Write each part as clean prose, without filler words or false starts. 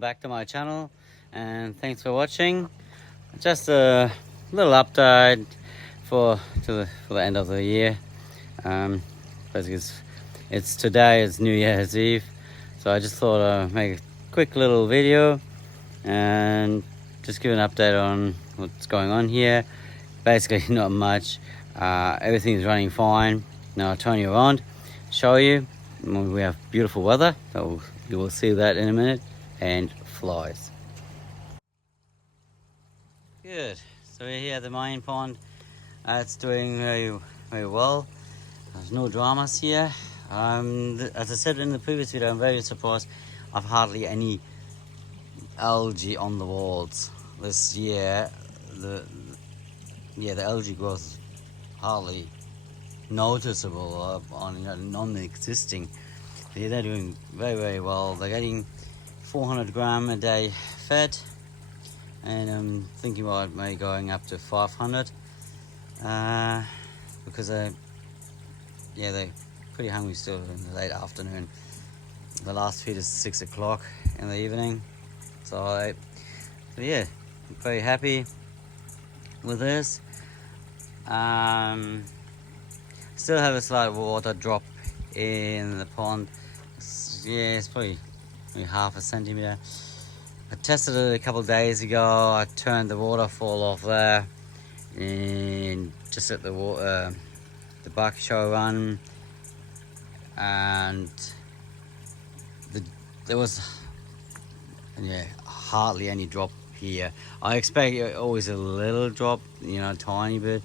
welcome back to my channel and thanks for watching. Just a little update for the end of the year. Basically it's today, it's New Year's Eve, so I just thought I'd make a quick little video and just give an update on what's going on here. Basically not much. Everything is running fine. Now I'll turn you around, show you. We have beautiful weather, so you will see that in a minute, and flies. Good. So we're here at the main pond. It's doing very well. There's no dramas here. As I said in the previous video, I'm very surprised I've hardly any algae on the walls this year. The algae growth is hardly noticeable on non-existing. They're doing very well. They're getting 400 gram a day fed, and I'm thinking about maybe going up to 500 because they're pretty hungry still in the late afternoon. The last feed is 6 o'clock in the evening, so yeah, I'm very happy with this. Still have a slight water drop in the pond. It's probably maybe half a centimeter. I tested it a couple of days ago. I turned the waterfall off there and just let the buck show run, and there was hardly any drop here. I expect always a little drop, tiny bit,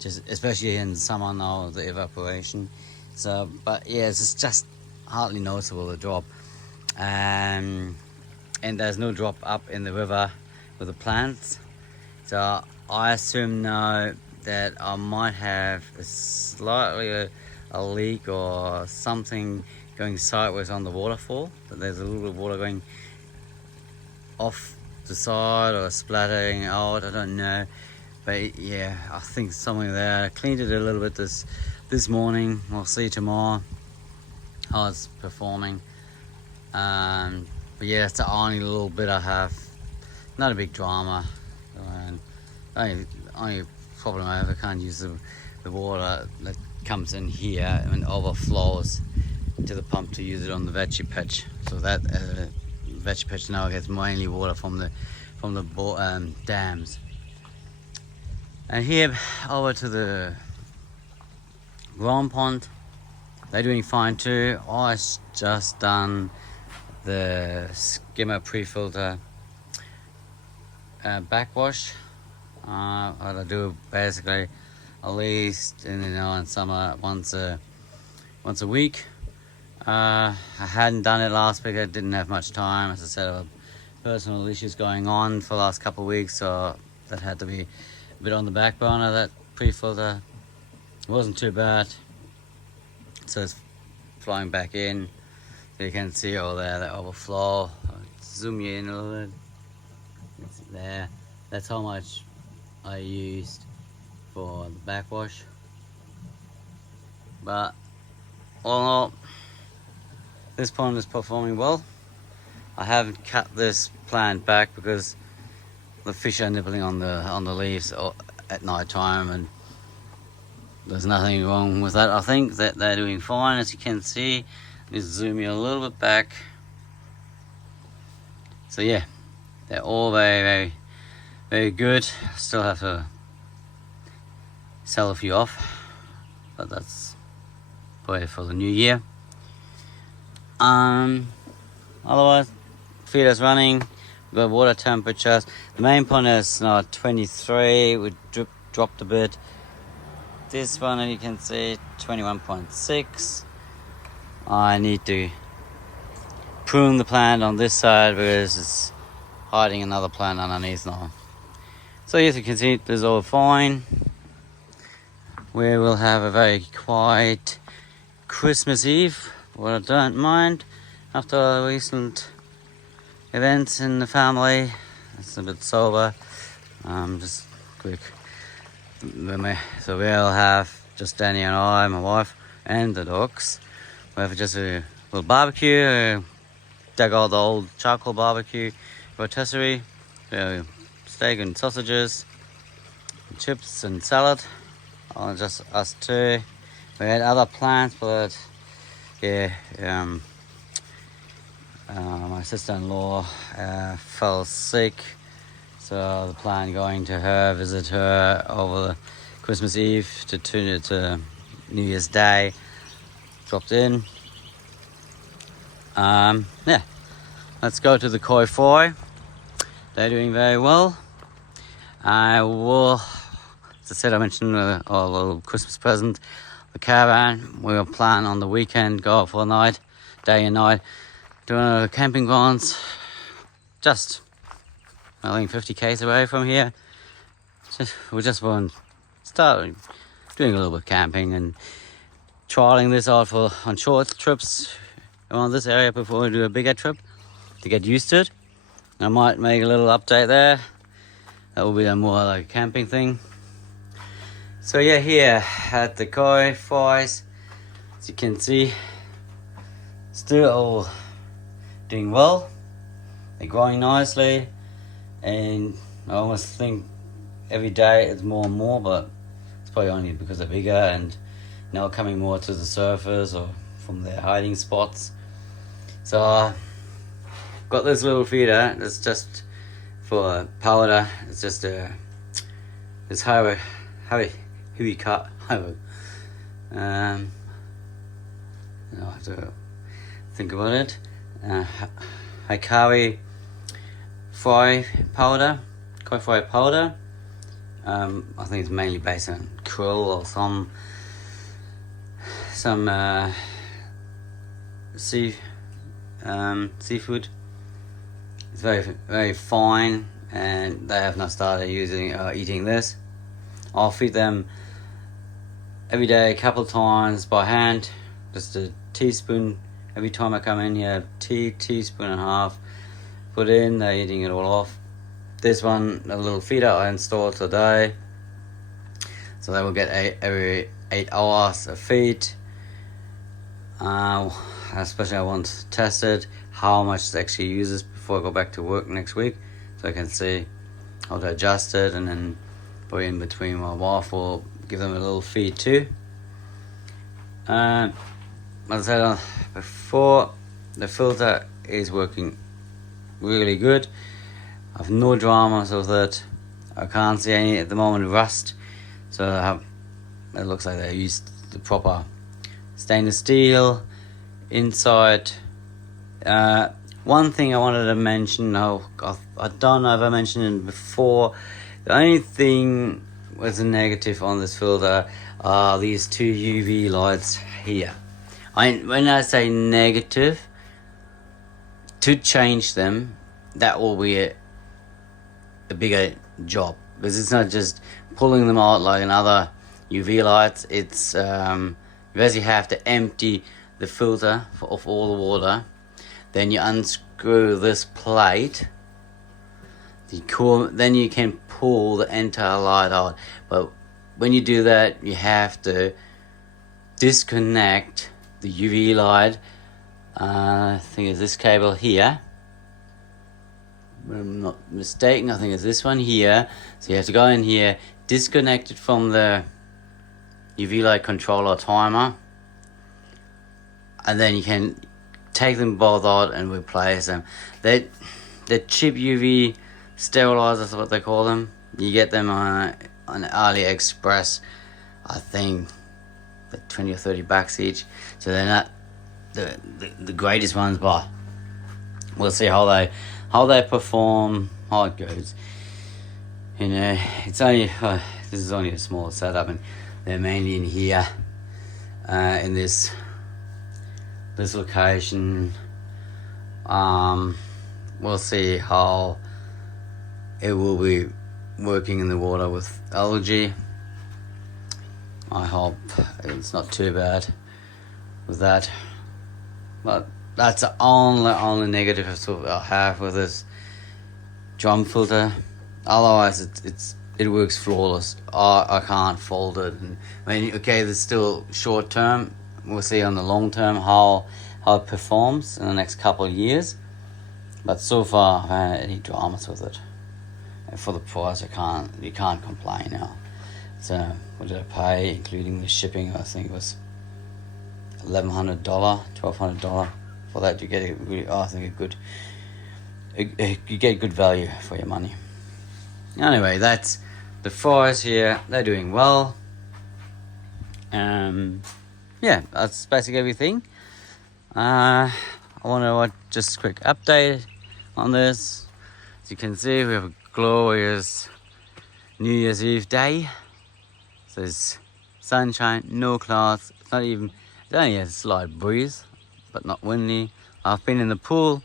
just especially in summer now, the evaporation. So, but yeah, it's just hardly noticeable, the drop. And there's no drop up in the river with the plants. So I assume now that I might have a leak or something going sideways on the waterfall. That there's a little bit of water going off the side or splattering out, I don't know. But yeah, I think something there. I cleaned it a little bit this morning. We'll see tomorrow how it's performing. But yeah, it's the only little bit I have. Not a big drama. Only problem I have, I can't use the water that comes in here and overflows to the pump to use it on the veggie patch. So that veggie patch now gets mainly water from the dams. And here over to the ground pond, they're doing fine too. I just done the skimmer pre-filter backwash. I do basically at least in summer once a week. I hadn't done it last week. I didn't have much time. As I said, I have personal issues going on for the last couple of weeks, so that had to be a bit on the back burner. That pre-filter wasn't too bad, so it's flowing back in. So you can see all there, that overflow. I'll zoom you in a little bit. It's there. That's how much I used for the backwash. But all in all, this pond is performing well. I haven't cut this plant back because the fish are nibbling on the leaves at night time, and there's nothing wrong with that. I think that they're doing fine, as you can see. Just zoom you a little bit back. So yeah, they're all very good. Still have to sell a few off, but that's probably for the new year. Otherwise, feeder's running. We've got water temperatures. The main pond is now 23. We dropped a bit. This one, you can see, 21.6. I need to prune the plant on this side because it's hiding another plant underneath now. So as you can see, this is all fine. We will have a very quiet Christmas Eve, what I don't mind after the recent events in the family. It's a bit sober. Just quick. So we'll have just Danny and I, my wife, and the dogs. We have just a little barbecue, dug out the old charcoal barbecue rotisserie, steak and sausages, chips and salad. Just us two. We had other plans, but my sister-in-law fell sick, so the plan going to her, visit her over Christmas Eve to New Year's Day, dropped in. Let's go to the Koi Foi. They're doing very well. I will, as I said, I mentioned a little Christmas present, the caravan. We'll plan on the weekend, go out for a night, day and night, doing a camping grounds, just I think 50 k's away from here. We just want to start doing a little bit of camping and trialing this out on short trips around this area before we do a bigger trip to get used to it. I might make a little update there. That will be a more like a camping thing. So yeah, here at the Koi Fois, as you can see, still all doing well. They're growing nicely, and I almost think every day it's more and more, but it's probably only because they're bigger and now coming more to the surface or from their hiding spots. So got this little feeder. It's just for powder. It's just it's how we cut. I have to think about it. Hikari Foi powder, Koi Foi powder. I think it's mainly based on krill or some seafood. It's very, very fine, and they have not started eating this. I'll feed them every day, a couple of times by hand, just a teaspoon every time I come in here. Teaspoon and a half. Put in, they're eating it all off. This one, a little feeder I installed today, so they will get every 8 hours of feed. Especially I want to test it, how much it actually uses before I go back to work next week, so I can see how to adjust it, and then put in between my wife will give them a little feed too. As I said before, the filter is working really good. I have no dramas with it. I can't see any at the moment rust, so it looks like they used the proper stainless steel inside. One thing I wanted to mention, I don't know if I mentioned it before, the only thing was a negative on this filter are these two UV lights here. When I say negative, to change them, that will be a bigger job, because it's not just pulling them out like another UV lights. It's you basically have to empty the filter of all the water, then you unscrew this plate, then you can pull the entire light out. But when you do that, you have to disconnect the UV light. I think it's this cable here. If I'm not mistaken, I think it's this one here. So you have to go in here, disconnect it from the UV light controller timer, and then you can take them both out and replace them. The cheap UV sterilizers is what they call them. You get them on AliExpress. I think they're 20 or 30 bucks each. So they're not the greatest ones, but we'll see how they perform, how it goes. You know, it's only this is only a small setup, and they're mainly in here, in this location. We'll see how it will be working in the water with algae. I hope it's not too bad with that, but that's the only negative I have with this drum filter. Otherwise, it works flawless. I can't fault it. And there's still short term. We'll see on the long term how it performs in the next couple of years. But so far, I haven't had any dramas with it. And for the price, you can't complain now. So what did I pay, including the shipping? I think it was $1,100, $1,200 for that. You get a really, I think a good, you get good value for your money. Anyway, that's the fries here. They're doing well. Yeah, that's basically everything. I want to just a quick update on this. As you can see, we have a glorious New Year's Eve day. So there's sunshine, no clouds. It's only a slight breeze, but not windy. I've been in the pool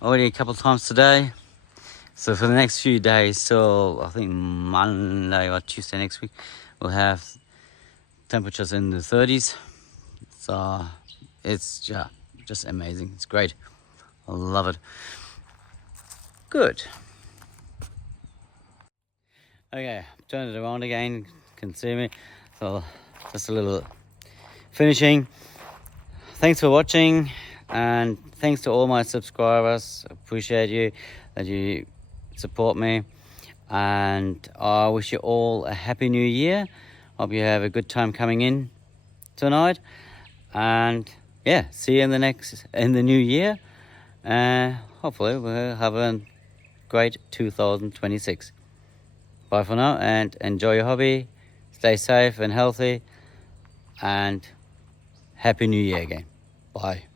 already a couple of times today. So for the next few days, till I think Monday or Tuesday next week, we'll have temperatures in the 30s. So it's just amazing. It's great. I love it. Good. Okay, turn it around again. You can see me. So just a little finishing. Thanks for watching, and thanks to all my subscribers. Appreciate you that you support me, and I wish you all a happy new year. Hope you have a good time coming in tonight, and yeah, see you in the new year. Hopefully we'll have a great 2026. Bye for now, and enjoy your hobby. Stay safe and healthy, and happy new year again. Bye.